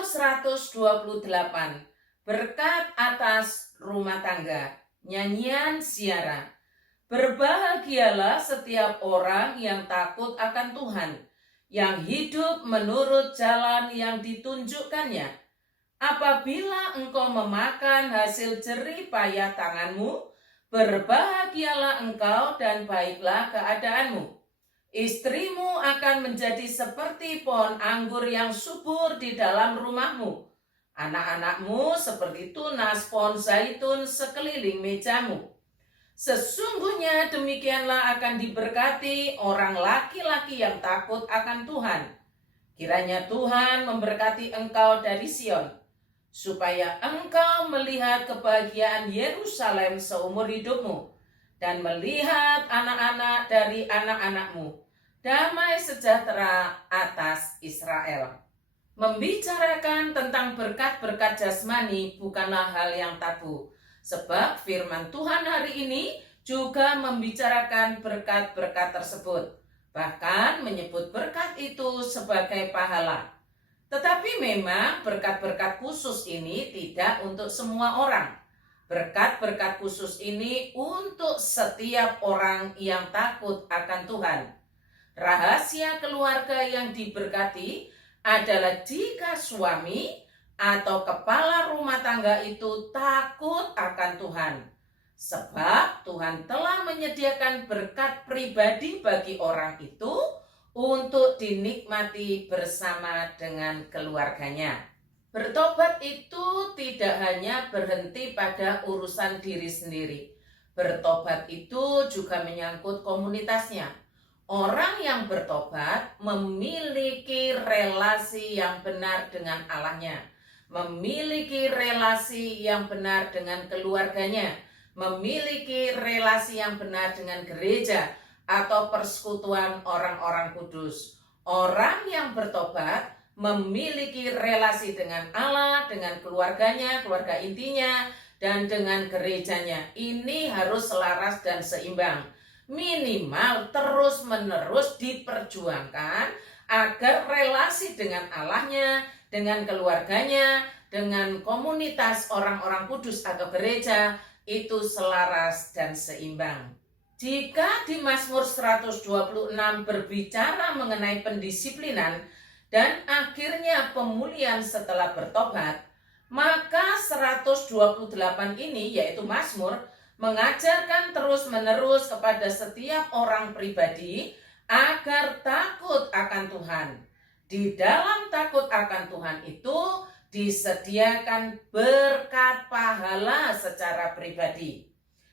Mazmur 128, berkat atas rumah tangga, nyanyian siara. Berbahagialah setiap orang yang takut akan Tuhan, yang hidup menurut jalan yang ditunjukkannya. Apabila engkau memakan hasil jerih payah tanganmu, berbahagialah engkau dan baiklah keadaanmu. Istrimu akan menjadi seperti pohon anggur yang subur di dalam rumahmu. Anak-anakmu seperti tunas pohon zaitun sekeliling mejamu. Sesungguhnya demikianlah akan diberkati orang laki-laki yang takut akan Tuhan. Kiranya Tuhan memberkati engkau dari Sion, supaya engkau melihat kebahagiaan Yerusalem seumur hidupmu, dan melihat anak-anak dari anak-anakmu, damai sejahtera atas Israel. Membicarakan tentang berkat-berkat jasmani bukanlah hal yang tabu, sebab firman Tuhan hari ini juga membicarakan berkat-berkat tersebut, bahkan menyebut berkat itu sebagai pahala. Tetapi memang berkat-berkat khusus ini tidak untuk semua orang. Berkat-berkat khusus ini untuk setiap orang yang takut akan Tuhan. Rahasia keluarga yang diberkati adalah jika suami atau kepala rumah tangga itu takut akan Tuhan. Sebab Tuhan telah menyediakan berkat pribadi bagi orang itu untuk dinikmati bersama dengan keluarganya. Bertobat itu tidak hanya berhenti pada urusan diri sendiri. Bertobat itu juga menyangkut komunitasnya. Orang yang bertobat memiliki relasi yang benar dengan Allahnya, memiliki relasi yang benar dengan keluarganya, memiliki relasi yang benar dengan gereja atau persekutuan orang-orang kudus. Orang yang bertobat memiliki relasi dengan Allah, dengan keluarganya, keluarga intinya, dan dengan gerejanya. Ini harus selaras dan seimbang. Minimal terus-menerus diperjuangkan agar relasi dengan Allahnya, dengan keluarganya, dengan komunitas orang-orang kudus atau gereja itu selaras dan seimbang. Jika di Mazmur 126 berbicara mengenai pendisiplinan dan akhirnya pemulihan setelah bertobat, maka 128 ini yaitu Mazmur mengajarkan terus-menerus kepada setiap orang pribadi agar takut akan Tuhan. Di dalam takut akan Tuhan itu disediakan berkat pahala secara pribadi.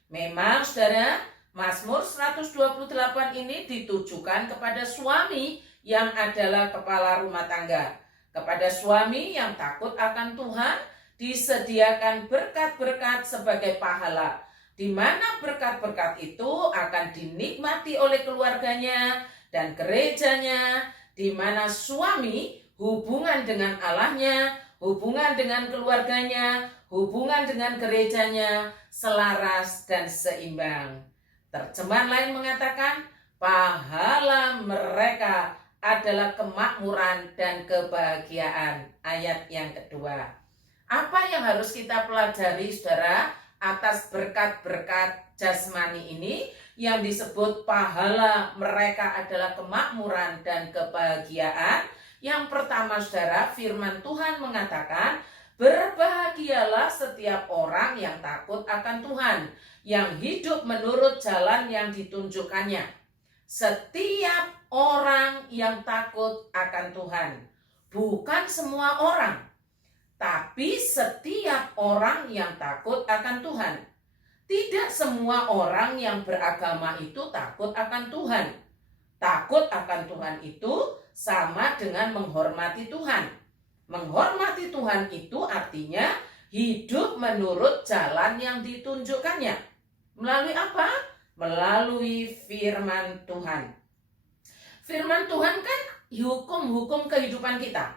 Memang saudara, Mazmur 128 ini ditujukan kepada suami yang adalah kepala rumah tangga. Kepada suami yang takut akan Tuhan disediakan berkat-berkat sebagai pahala, di mana berkat-berkat itu akan dinikmati oleh keluarganya dan gerejanya, di mana suami hubungan dengan Allahnya, hubungan dengan keluarganya, hubungan dengan gerejanya selaras dan seimbang. Terjemahan lain mengatakan, pahala mereka adalah kemakmuran dan kebahagiaan. Ayat yang kedua. Apa yang harus kita pelajari saudara atas berkat-berkat jasmani ini yang disebut pahala mereka adalah kemakmuran dan kebahagiaan? Yang pertama saudara, firman Tuhan mengatakan, berbahagialah setiap orang yang takut akan Tuhan, yang hidup menurut jalan yang ditunjukkannya. Setiap orang yang takut akan Tuhan, bukan semua orang, tapi setiap orang yang takut akan Tuhan. Tidak semua orang yang beragama itu takut akan Tuhan. Takut akan Tuhan itu sama dengan menghormati Tuhan. Menghormati Tuhan itu artinya hidup menurut jalan yang ditunjukkannya. Melalui apa? Melalui firman Tuhan. Firman Tuhan kan hukum-hukum kehidupan kita.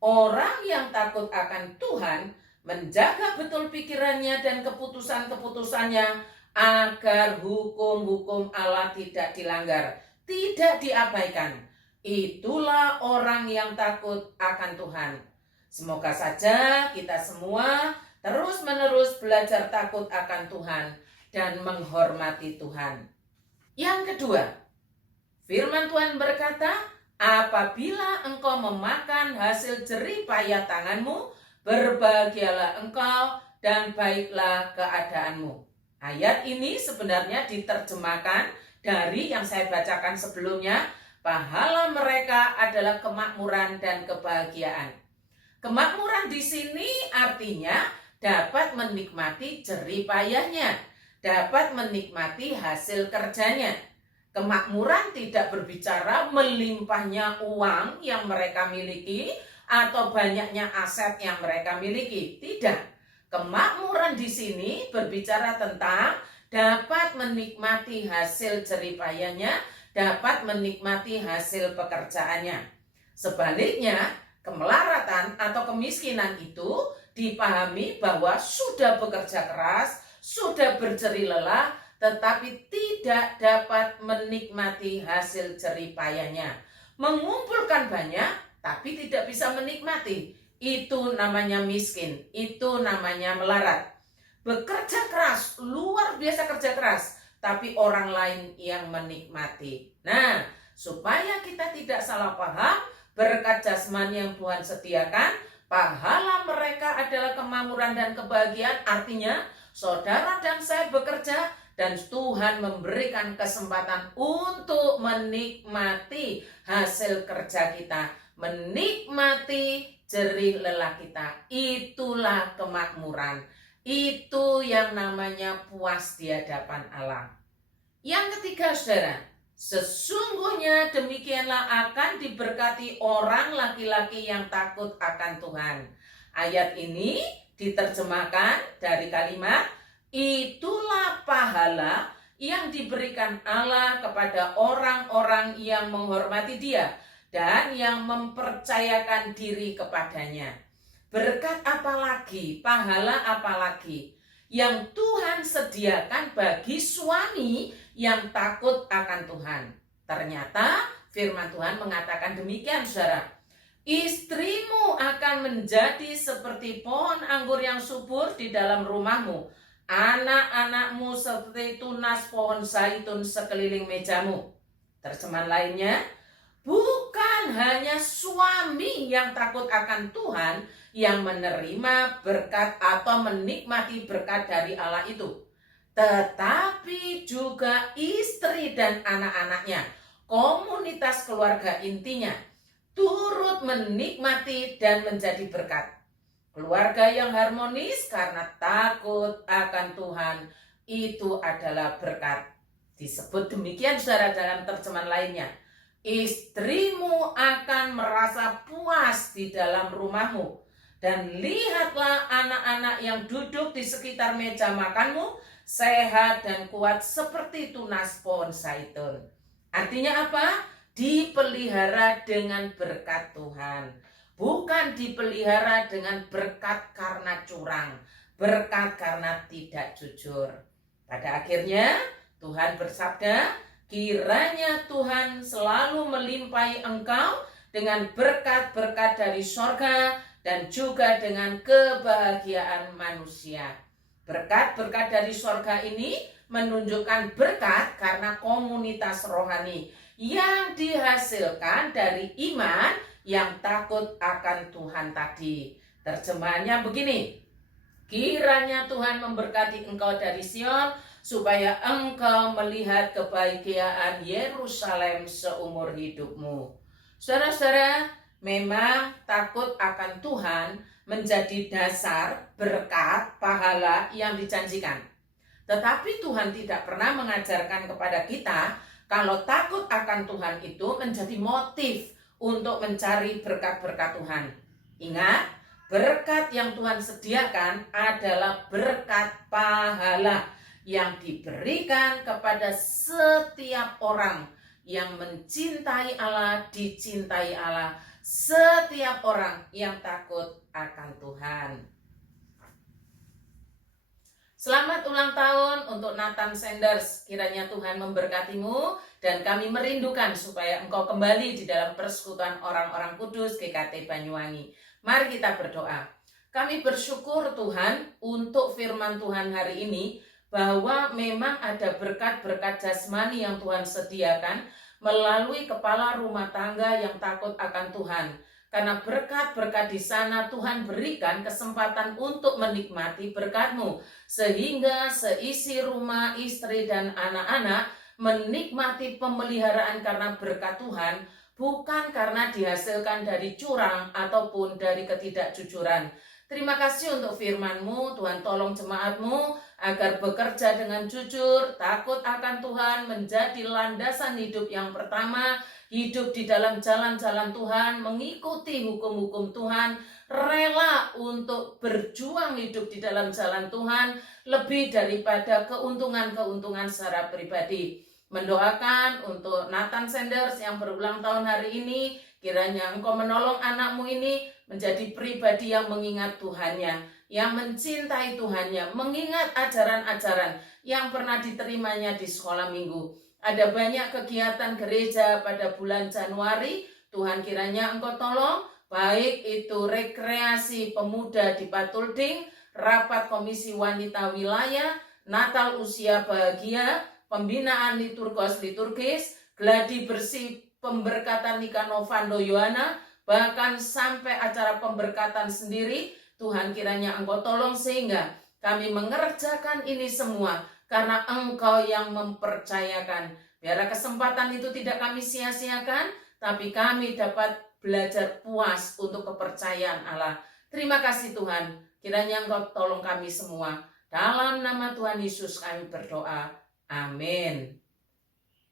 Orang yang takut akan Tuhan menjaga betul pikirannya dan keputusan-keputusannya agar hukum-hukum Allah tidak dilanggar, tidak diabaikan. Itulah orang yang takut akan Tuhan. Semoga saja kita semua terus-menerus belajar takut akan Tuhan dan menghormati Tuhan. Yang kedua, firman Tuhan berkata, apabila engkau memakan hasil jerih payah tanganmu, berbahagialah engkau dan baiklah keadaanmu. Ayat ini sebenarnya diterjemahkan dari yang saya bacakan sebelumnya, pahala mereka adalah kemakmuran dan kebahagiaan. Kemakmuran di sini artinya dapat menikmati jerih payahnya, dapat menikmati hasil kerjanya. Kemakmuran tidak berbicara melimpahnya uang yang mereka miliki atau banyaknya aset yang mereka miliki. Tidak. Kemakmuran di sini berbicara tentang dapat menikmati hasil jerih payahnya, dapat menikmati hasil pekerjaannya. Sebaliknya, kemelaratan atau kemiskinan itu dipahami bahwa sudah bekerja keras, sudah berjerih lelah, tetapi tidak dapat menikmati hasil jerih payahnya. Mengumpulkan banyak, tapi tidak bisa menikmati. Itu namanya miskin, itu namanya melarat. Bekerja keras, luar biasa kerja keras, tapi orang lain yang menikmati. Nah, supaya kita tidak salah paham, berkat jasmani yang Tuhan sediakan, pahala mereka adalah kemakmuran dan kebahagiaan. Artinya, saudara dan saya bekerja dan Tuhan memberikan kesempatan untuk menikmati hasil kerja kita, menikmati jerih lelah kita. Itulah kemakmuran. Itu yang namanya puas di hadapan Allah. Yang ketiga, saudara, sesungguhnya demikianlah akan diberkati orang laki-laki yang takut akan Tuhan. Ayat ini diterjemahkan dari kalimat, itulah pahala yang diberikan Allah kepada orang-orang yang menghormati Dia dan yang mempercayakan diri kepadanya. Berkat apa lagi, pahala apa lagi yang Tuhan sediakan bagi suami yang takut akan Tuhan? Ternyata firman Tuhan mengatakan demikian, saudara. Istrimu akan menjadi seperti pohon anggur yang subur di dalam rumahmu. Anak-anakmu seperti tunas pohon zaitun sekeliling mejamu. Terjemahan lainnya, bukan hanya suami yang takut akan Tuhan yang menerima berkat atau menikmati berkat dari Allah itu, tetapi juga istri dan anak-anaknya, komunitas keluarga intinya, turut menikmati dan menjadi berkat. Keluarga yang harmonis karena takut akan Tuhan itu adalah berkat. Disebut demikian, saudara, dalam terjemahan lainnya. Istrimu akan merasa puas di dalam rumahmu. Dan lihatlah anak-anak yang duduk di sekitar meja makanmu, sehat dan kuat seperti tunas pohon zaitun. Artinya apa? Dipelihara dengan berkat Tuhan. Bukan dipelihara dengan berkat karena curang, berkat karena tidak jujur. Pada akhirnya Tuhan bersabda, kiranya Tuhan selalu melimpahi engkau dengan berkat-berkat dari sorga dan juga dengan kebahagiaan manusia. Berkat-berkat dari sorga ini menunjukkan berkat karena komunitas rohani yang dihasilkan dari iman yang takut akan Tuhan tadi. Terjemahannya begini, kiranya Tuhan memberkati engkau dari Sion, supaya engkau melihat kebahagiaan Yerusalem seumur hidupmu. Saudara-saudara, memang takut akan Tuhan menjadi dasar berkat pahala yang dijanjikan. Tetapi Tuhan tidak pernah mengajarkan kepada kita kalau takut akan Tuhan itu menjadi motif untuk mencari berkat-berkat Tuhan. Ingat, berkat yang Tuhan sediakan adalah berkat pahala yang diberikan kepada setiap orang yang mencintai Allah, dicintai Allah, setiap orang yang takut akan Tuhan. Selamat ulang tahun untuk Nathan Sanders. Kiranya Tuhan memberkatimu dan kami merindukan supaya engkau kembali di dalam persekutuan orang-orang kudus GKT Banyuwangi. Mari kita berdoa. Kami bersyukur Tuhan untuk firman Tuhan hari ini, bahwa memang ada berkat-berkat jasmani yang Tuhan sediakan melalui kepala rumah tangga yang takut akan Tuhan. Karena berkat-berkat di sana Tuhan berikan kesempatan untuk menikmati berkat-Mu, sehingga seisi rumah, istri dan anak-anak menikmati pemeliharaan karena berkat Tuhan, bukan karena dihasilkan dari curang ataupun dari ketidakjujuran. Terima kasih untuk firman-Mu, Tuhan tolong jemaat-Mu agar bekerja dengan jujur, takut akan Tuhan, menjadi landasan hidup yang pertama, hidup di dalam jalan-jalan Tuhan, mengikuti hukum-hukum Tuhan, rela untuk berjuang hidup di dalam jalan Tuhan, lebih daripada keuntungan-keuntungan secara pribadi. Mendoakan untuk Nathan Sanders yang berulang tahun hari ini, kiranya Engkau menolong anakmu ini menjadi pribadi yang mengingat Tuhannya, yang mencintai Tuhannya, mengingat ajaran-ajaran yang pernah diterimanya di sekolah minggu. Ada banyak kegiatan gereja pada bulan Januari, Tuhan kiranya Engkau tolong, baik itu rekreasi pemuda di Patulding, rapat komisi wanita wilayah, Natal usia bahagia, pembinaan liturgis, gladi bersih pemberkatan Nika Novando Yohana, bahkan sampai acara pemberkatan sendiri. Tuhan kiranya Engkau tolong sehingga kami mengerjakan ini semua karena Engkau yang mempercayakan. Biarlah kesempatan itu tidak kami sia-siakan, tapi kami dapat belajar puas untuk kepercayaan Allah. Terima kasih Tuhan, kiranya Engkau tolong kami semua. Dalam nama Tuhan Yesus kami berdoa. Amin.